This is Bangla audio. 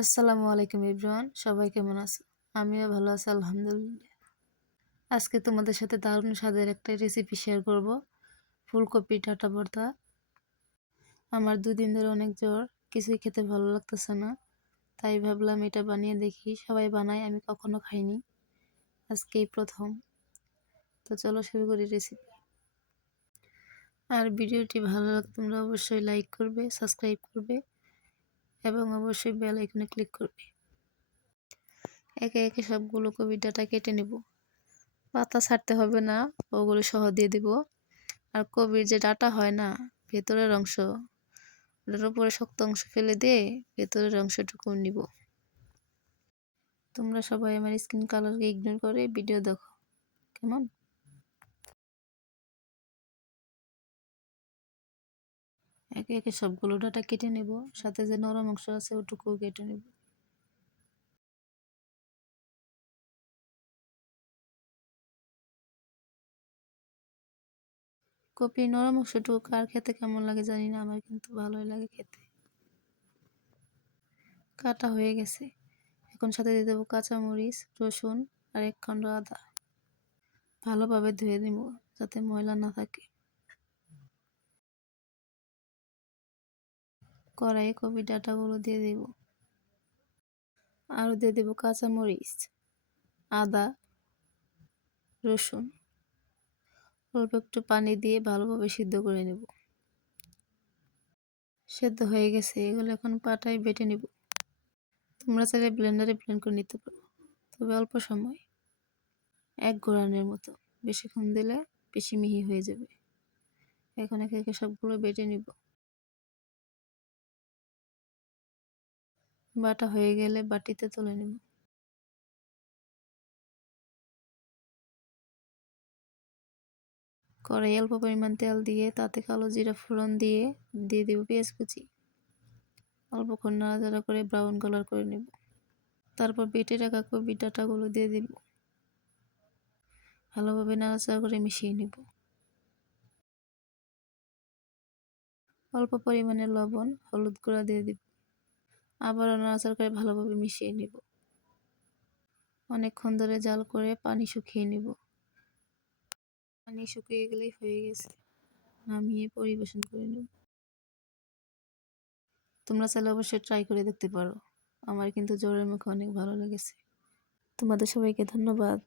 আসসালামু আলাইকুম এভরিওয়ান, সবাই কেমন আছো? আমিও ভালো আছি আলহামদুলিল্লাহ। আজকে তোমাদের সাথে দারুণ স্বাদের একটা রেসিপি শেয়ার করব, ফুলকপি ডাঁটা ভর্তা। আমার 2 দিন ধরে অনেক জ্বর, কিছুই খেতে ভালো লাগতেছে না, তাই ভাবলাম এটা বানিয়ে দেখি। সবাই বানায়, আমি কখনো খাইনি, আজকেই প্রথম। তো চলো শুরু করি রেসিপি। আর ভিডিওটি ভালো লাগলে তোমরা অবশ্যই লাইক করবে, সাবস্ক্রাইব করবে এবং অবশ্যই বেল আইকনে ক্লিক করবে। একে একে সবগুলো কপি ডাঁটা কেটে নেব। পাতা ছাড়তে হবে না, ওগুলো সহ দিয়ে দিব। আর কবির যে ডাঁটা হয় না, ভেতরের অংশ, ওটার উপরে শক্ত অংশ ফেলে দিয়ে ভেতরের অংশটুকু নিব। তোমরা সবাই আমার স্কিন কালারকে ইগনোর করে ভিডিও দেখো, কেমন? একে একে সবগুলো ডাঁটা কেটে নেব, সাথে যে নরম অংশ আছে ওটুকুও কেটে নেব। কপির নরম অংশটুকু কার খেতে কেমন লাগে জানি না, আমার কিন্তু ভালোই লাগে খেতে। কাটা হয়ে গেছে, এখন সাথে দিয়ে দেবো কাঁচামরিচ, রসুন আর 1 খণ্ড আদা। ভালোভাবে ধুয়ে নিব যাতে ময়লা না থাকে। কড়াইয়ে কপির ডাঁটাগুলো দিয়ে দেব, আরও দিয়ে দেব কাঁচামরিচ, আদা, রসুন। অল্প একটু পানি দিয়ে ভালোভাবে সিদ্ধ করে নেব। সেদ্ধ হয়ে গেছে, এগুলো এখন পাটায় বেটে নেব। তোমরা চাইলে ব্লেন্ডারে ব্লেন্ড করে নিতে পারো, তবে অল্প সময়, এক ঘোরানোর মতো। বেশিক্ষণ দিলে বেশি মিহি হয়ে যাবে। এখন একে একে সবগুলো বেটে নিব। বাটা হয়ে গেলে বাটিতে তুলে নেব। কড়াই অল্প পরিমাণ তেল দিয়ে তাতে কালো জিরা ফোড়ন দিয়ে দিয়ে দেব পেঁয়াজ কুচি। অল্পক্ষণ নাড়াচাড়া করে ব্রাউন কালার করে নেব। তারপর বেটে রাখা কপির ডাঁটাগুলো দিয়ে দিব। ভালোভাবে নাড়াচাড়া করে মিশিয়ে নেব। অল্প পরিমাণে লবণ, হলুদ গুঁড়া দিয়ে দিব। আবারও নাড়াচাড়া করে ভালোভাবে মিশিয়ে নেব। অনেকক্ষণ ধরে জাল করে পানি শুকিয়ে নেব। পানি শুকিয়ে গেলেই হয়ে গেছে, নামিয়ে পরিবেশন করে নেব। তোমরা চাইলে অবশ্যই ট্রাই করে দেখতে পারো, আমার কিন্তু জ্বরের মুখে অনেক ভালো লেগেছে। তোমাদের সবাইকে ধন্যবাদ।